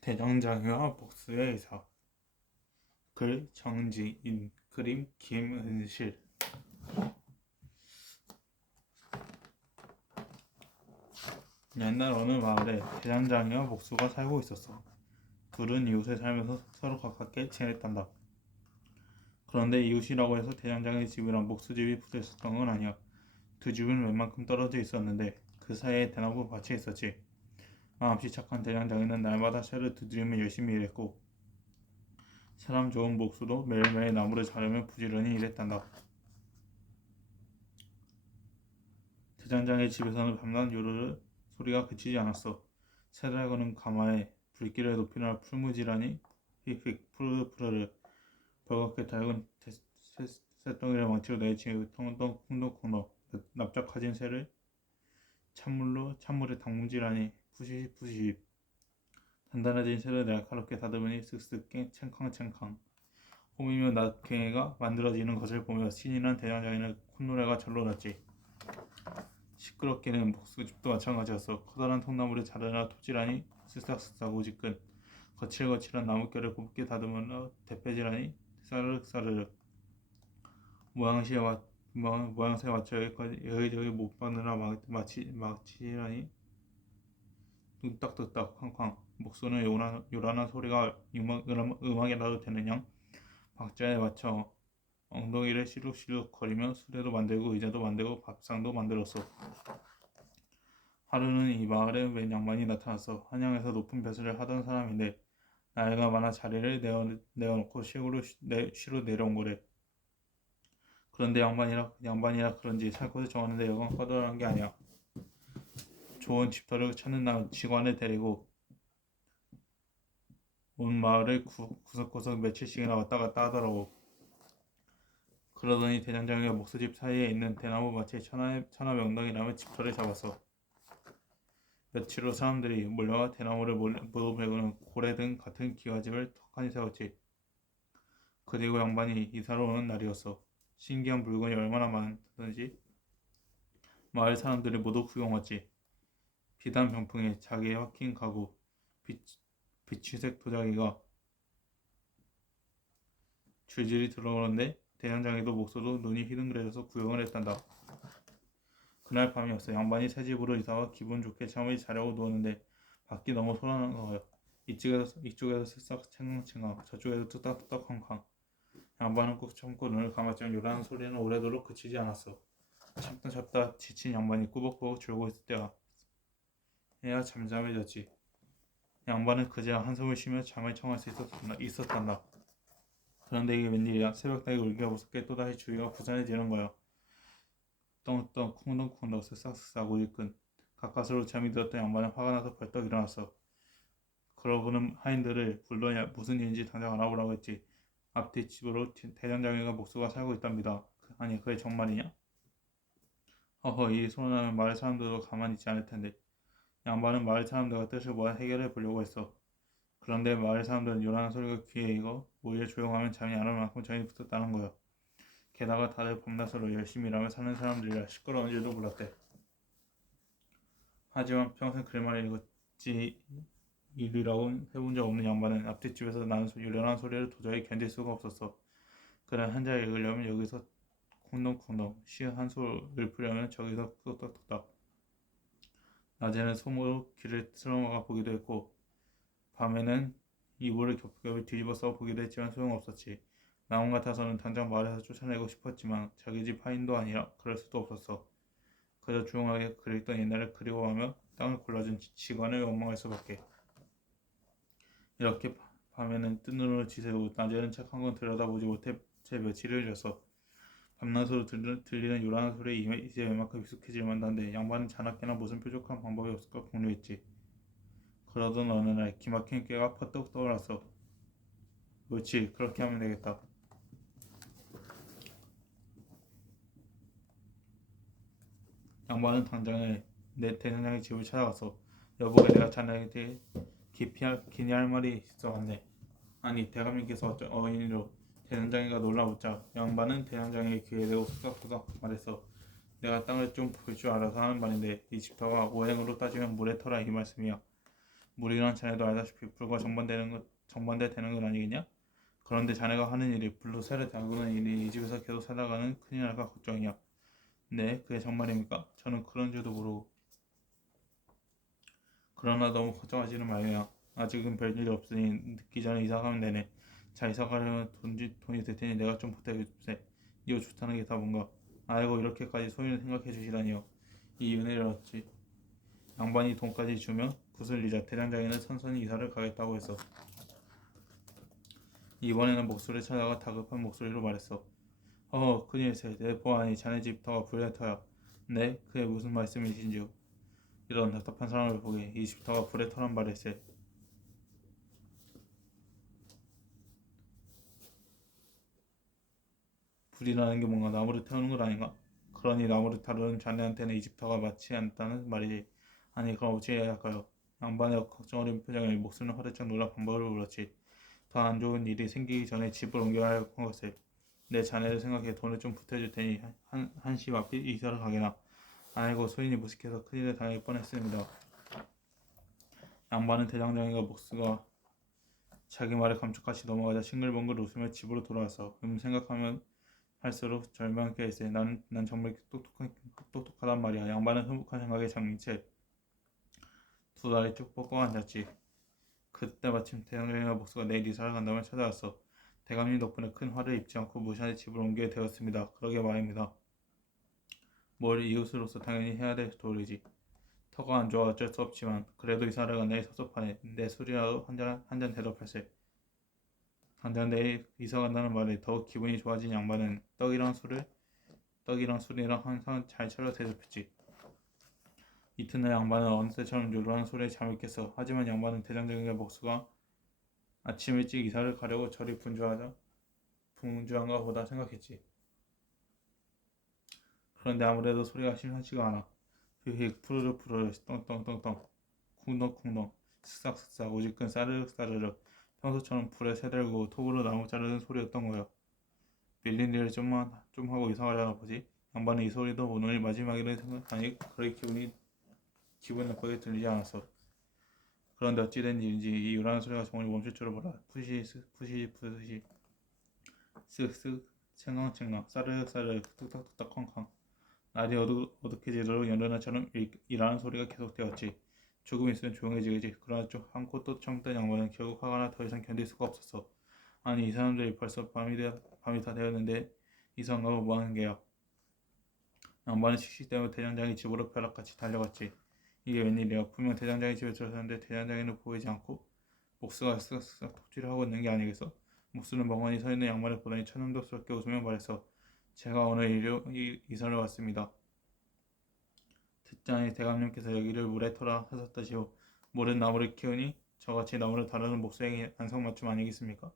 대장장이와 복수의 의사. 글 정지인, 그림 김은실. 옛날 어느 마을에 대장장이와 복수가 살고 있었어. 둘은 이웃에 살면서 서로 가깝게 지냈단다. 그런데 이웃이라고 해서 대장장이 집이랑 복수 집이 붙어 있었던 건 아니야. 두 집은 웬만큼 떨어져 있었는데 그 사이에 대나무 밭이 있었지. 마음씨 착한 대장장이는 날마다 쇠를 두드리며 열심히 일했고, 사람 좋은 복수도 매일매일 나무를 자르며 부지런히 일했단다. 대장장의 집에서는 밤낮 요르르 소리가 그치지 않았어. 새달거는 가마에 불길을 높이느라 풀무지라니 휙휙 푸르르푸르르 버겁게 달군 쇳덩이를 망치로 내치고 콩덕콩덕 납작해진 새를 찬물에 담금질하니 푸시푸시 단단해진 새를 날카롭게 다듬으니 쓱쓱 챙캉챙캉 호미며 낙행이가 만들어지는 것을 보며 신이 난 대장장이는 콧노래가 절로 났지. 시끄럽게는 복수집도 마찬가지였어. 커다란 통나무를 자르나 토질하니 쓱싹쓱싹 오지끈 거칠거칠한 나뭇결을 곱게 다듬으며 대패질하니 사르륵사르륵 모양새에 맞춰 여기저기 못 박느라 마치라니 뚝딱뚝딱 쾅쾅. 목소는 요란한 소리가 음악에 나도 되는 양 박자에 맞춰 엉덩이를 시룩시룩 거리며 수레도 만들고 의자도 만들고 밥상도 만들었어. 하루는 이 마을에 웬 양반이 나타났어. 한양에서 높은 벼슬을 하던 사람인데 나이가 많아 자리를 내어놓고 쉬러 내려온 거래. 그런데 양반이라 그런지 살 곳을 정하는데 여간 허술한 게 아니야. 좋은 집터를 찾는 직원을 데리고 온 마을을 구석구석 며칠씩이나 왔다 갔다 하더라고. 그러더니 대장장이가 목수집 사이에 있는 대나무 밭에 천하명당이라며 집터를 잡았어. 며칠 후 사람들이 몰려와 대나무를 모두 베고는 고래 등 같은 기와집을 턱하니 세웠지. 그리고 양반이 이사로 오는 날이었어. 신기한 물건이 얼마나 많던지 마을 사람들이 모두 구경 왔지. 비단 병풍에 자기의 확힌 가구, 빛취색 도자기가 줄줄이 들어오는데 대장장이도 목소도 눈이 휘둥그레져서 구경을 했단다. 그날 밤이었어. 양반이 새 집으로 이사와 기분 좋게 잠을 자려고 누웠는데 밖이 너무 소란한 거예요. 이쪽에서 쓱싹 챙강챙강 저쪽에서 뚝딱뚝딱 쾅쾅. 양반은 꾹 참고 눈을 감았지만 요란한 소리는 오래도록 그치지 않았어. 참다 지친 양반이 꾸벅꾸벅 졸고 있을 때야 잠잠해졌지. 양반은 그제야 한숨을 쉬며 잠을 청할 수 있었단다. 그런데 이게 웬일이야. 새벽닭이 울기가 무섭게 또다시 주위가 부산해지는 거야. 떵떵 쿵덩쿵덩 쓱싹쓱싹 오지끈 가까스로 잠이 들었던 양반은 화가 나서 벌떡 일어났어. 그러고는 하인들을 불러 무슨 일인지 당장 알아보라고 했지. 앞뒤 집으로 대장장이가 목수가 살고 있답니다. 아니 그게 정말이냐? 허허, 일이 소문나면 마을 사람들도 가만히 있지 않을 텐데. 양반은 마을 사람들과 뜻을 모아 해결해 보려고 했어. 그런데 마을 사람들은 요란한 소리가 귀에 익어 오히려 조용하면 잠이 안 올 만큼 정이 붙었다는 거야. 게다가 다들 밤낮으로 열심히 일하며 사는 사람들이라 시끄러운 줄도 몰랐대. 하지만 평생 글만 읽었지 일이라고 해본 적 없는 양반은 앞뒷집에서 나는 요란한 소리를 도저히 견딜 수가 없었어. 그는 한자 읽으려면 여기서 쿵덩쿵덩, 한솔을 풀려면 저기서 뚝딱뚝딱. 낮에는 솜으로 귀를 틀어막아 보기도 했고 밤에는 이불을 겹겹이 뒤집어 써 보기도 했지만 소용없었지. 마음 같아서는 당장 마을에서 쫓아내고 싶었지만 자기 집 하인도 아니라 그럴 수도 없었어. 그저 조용하게 그리던 옛날을 그리워하며 땅을 골라준 직원을 원망할 수밖에. 이렇게 밤에는 뜬 눈으로 지새우고 낮에는 책 한 권 들여다보지 못해 채 며칠을 졌어. 밤낮으로 들리는 요란한 소리에 이제 웬만큼 익숙해질 만한데 양반은 자나깨나 무슨 뾰족한 방법이 없을까 궁리했지. 그러던 어느 날 기막힌 꾀가 퍼뜩 떠올랐어. 옳지, 그렇게 하면 되겠다. 양반은 당장에 내 대장장의 집을 찾아갔어. 여보게, 내가 자네에 대해 기니 할 말이 있어 왔네. 아니, 대감님께서 어인으로 대장장이가 놀라붙자 양반은 대장장이의 귀에 대고 푸석푸석 말했어. 내가 땅을 좀 볼 줄 알아서 하는 말인데 이 집터가 오행으로 따지면 물의 터라 이 말씀이야. 무리란 자네도 알다시피 불과 정반대 되는 건 아니겠냐? 그런데 자네가 하는 일이 불로 새를 담그는 일이 이 집에서 계속 살아가는 큰일 날까 걱정이야. 네, 그게 정말입니까? 저는 그런 줄도 모르고. 그러나 너무 걱정하지는 말아요. 아직은 별일 없으니 늦기 전에 이사 가면 되네. 자, 이사 가려면 돈이 들 테니 내가 좀 부탁해 주세. 이거 좋다는 게 다 뭔가. 아이고, 이렇게까지 소인을 생각해 주시다니요. 이 은혜를 얻지. 양반이 돈까지 주면 구슬리자 대장장이는 선선히 이사를 가겠다고 했어. 이번에는 목소리를 찾아가 다급한 목소리로 말했어. 큰일세. 내 보아하니 자네 집터가 불의 터야. 네? 그게 무슨 말씀이신지요? 이런 답답한 사람을 보게 이 집터가 불의 터란 말일세. 불이라는 게 뭔가 나무를 태우는 것 아닌가? 그러니 나무를 다루는 자네한테는 이 집터가 맞지 않다는 말이지. 아니 그럼 어찌해야 할까요? 양반의 걱정 어린 표정에 목소리는 화들짝 놀라 반박을 물었지. 더 안 좋은 일이 생기기 전에 집을 옮겨야 할 것을. 내 자네를 생각해 돈을 좀 보태줄 테니 한시 앞에 이사를 가게나. 아이고 소인이 무식해서 큰일을 당할 뻔했습니다. 양반은 대장장이가 목수가 자기 말에 감쪽같이 넘어가자 싱글벙글 웃으며 집으로 돌아왔어. 생각하면 할수록 절망케 했어. 난 정말 똑똑하단 말이야. 양반은 흐뭇한 생각에 잠긴 채 두 다리 쭉 뻗고 앉았지. 그때 마침 대장장이가 목수가 내일 이사를 간다며 찾아왔어. 대감님 덕분에 큰 화를 입지 않고 무시하게 집을 옮기게 되었습니다. 그러게 말입니다. 뭘 이웃으로서 당연히 해야 될 도리지. 터가 안 좋아 어쩔 수 없지만 그래도 이사를 간다니 섭섭하네. 내 술이라도 한 잔 대접할세. 당장 내일 이사 간다는 말에 더욱 기분이 좋아진 양반은 떡이랑 술이랑 항상 잘 차려 대접했지. 이튿날 양반은 어느 때처럼 요란한 소리에 잠을 깼어. 하지만 양반은 대장장이가 목수가 아침 일찍 이사를 가려고 저리 분주한가 보다 생각했지. 그런데 아무래도 소리가 심상치가 않아. 휙휙 푸르르 푸르르 떵떵떵떵 쿵덩쿵덩 슥싹슥싹 오직근 싸르륵 싸르륵 평소처럼 불에 새들고 톱으로 나무 자르는 소리였던 거야. 밀린 일을 좀 하고 이사하려나 보지. 양반은 이 소리도 오늘 마지막이라는 생각하니 그렇게 기분 나쁘게 들리지 않았어. 그런데 어찌된 일인지 이 요란한 소리가 정말 멈출 줄을 몰라. 푸시 푸시 푸시 쓱쓱 챙강챙강 싸르륵 싸르륵 뚝딱뚝딱 쾅쾅 날이 어둑해지도록 연료나처럼 일하는 소리가 계속되었지. 조금 있으면 조용해지겠지. 그러나 좀 한코 또 참던 양반은 결국 화가 나 더 이상 견딜 수가 없었어. 아니 이 사람들이 벌써 밤이 다 되었는데 이사안 가고 뭐하는 게야. 양반은 식식 때문에 대장장이 집으로 벼락같이 달려갔지. 이게 웬일이야. 분명 대장장이 집에 들어섰는데 대장장이는 보이지 않고 목수가 쓱싹쓱싹 톱질을 하고 있는 게 아니겠어. 목수는 멍하니 서 있는 양반을 보더니 천연덕스럽게 웃으며 말했어. 제가 오늘 이사를 왔습니다. 듣자니 대감님께서 여기를 물에 터라 하셨다시오. 모른 나무를 키우니 저같이 나무를 다루는 목수에게 안성맞춤 아니겠습니까?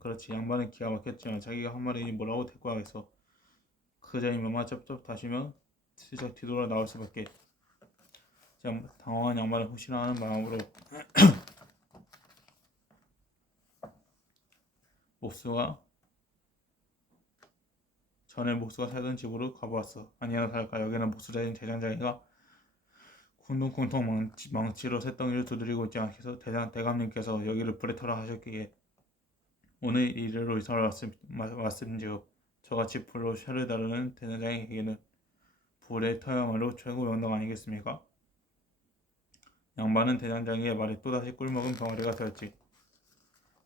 그렇지. 양반은 기가 막혔지만 자기가 한 말이니 뭐라고 대꾸하겠어. 그자니 마마 쩝쩝 다시며 슬쩍 뒤돌아 나올 수밖에. 당황한 양반은 혹시나 하는 마음으로 전에 목수가 살던 집으로 가보았어. 아니나 다를까 여기는 목수자인 대장장이가 쿵동쿵동 망치로 새덩이를 두드리고 있지 않겠어. 대감님께서 여기를 불에 터라 하셨기에 오늘 이래로 이사를 왔음지요. 저같이 불로 쇠를 다루는 대장장이에게는 불의 터야말로 최고 명당 아니겠습니까? 양반은 대장장이의 말에 또다시 꿀먹은 병아리가 되었지.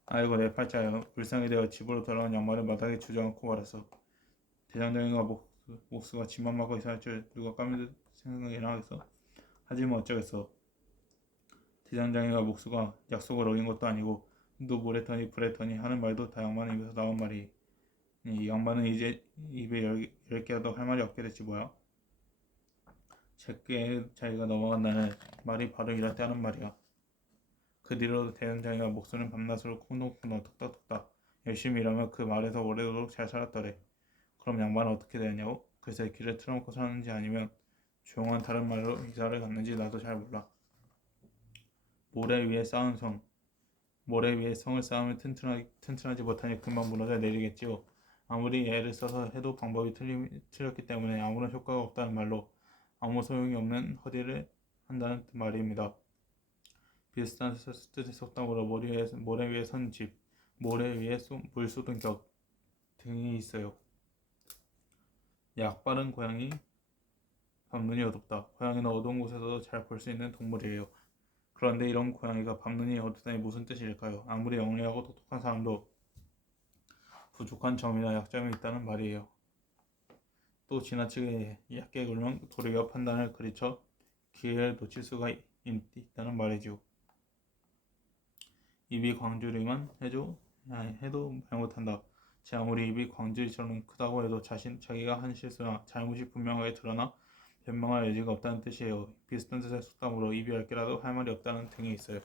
아이고 내 팔자여. 불쌍히 되어 집으로 돌아온 양반은 마당에 주저앉고 말았어. 대장장이가 목수가 집만 막고 이사할 줄 누가 까면 생각이나 하겠어. 하지만 어쩌겠어. 대장장이가 목수가 약속을 어긴 것도 아니고 또 모래터니 불에터니 하는 말도 다 양반의 입에서 나온 말이. 이 양반은 이제 입에 열 개라도 할 말이 없게 됐지 뭐야. 제게 자기가 넘어간다는 말이 바로 이럴 때 하는 말이야. 그 뒤로 대장장이가 목수는 밤낮으로 콩동콩동 뚝딱뚝딱 열심히 일하며 그 말에서 오래도록 잘 살았더래. 그럼 양반은 어떻게 되었냐고? 글쎄 길을 틀어놓고 사는지 아니면 조용한 다른 말로 이사를 갔는지 나도 잘 몰라. 모래 위에 쌓은 성. 모래 위에 성을 쌓으면 튼튼하지 못하니 금방 무너져 내리겠지요. 아무리 애를 써서 해도 방법이 틀렸기 때문에 아무런 효과가 없다는 말로 아무 소용이 없는 허디를 한다는 말입니다. 비슷한 뜻의 속담으로 모래 위에 선 집, 모래 위에 물 쏟은 격 등이 있어요. 약 빠른 고양이, 밤눈이 어둡다. 고양이는 어두운 곳에서도 잘 볼 수 있는 동물이에요. 그런데 이런 고양이가 밤눈이 어둡다니 무슨 뜻일까요? 아무리 영리하고 똑똑한 사람도 부족한 점이나 약점이 있다는 말이에요. 또 지나치게 얕게 굴면 도리어 판단을 그르쳐 기회를 놓칠 수가 있다는 말이죠. 입이 광주리만 해도 말 못한다. 제 아무리 입이 광주리처럼 크다고 해도 자기가 한 실수나 잘못이 분명하게 드러나 변명할 여지가 없다는 뜻이에요. 비슷한 뜻의 속담으로 입이 얇게라도 할 말이 없다는 등이 있어요.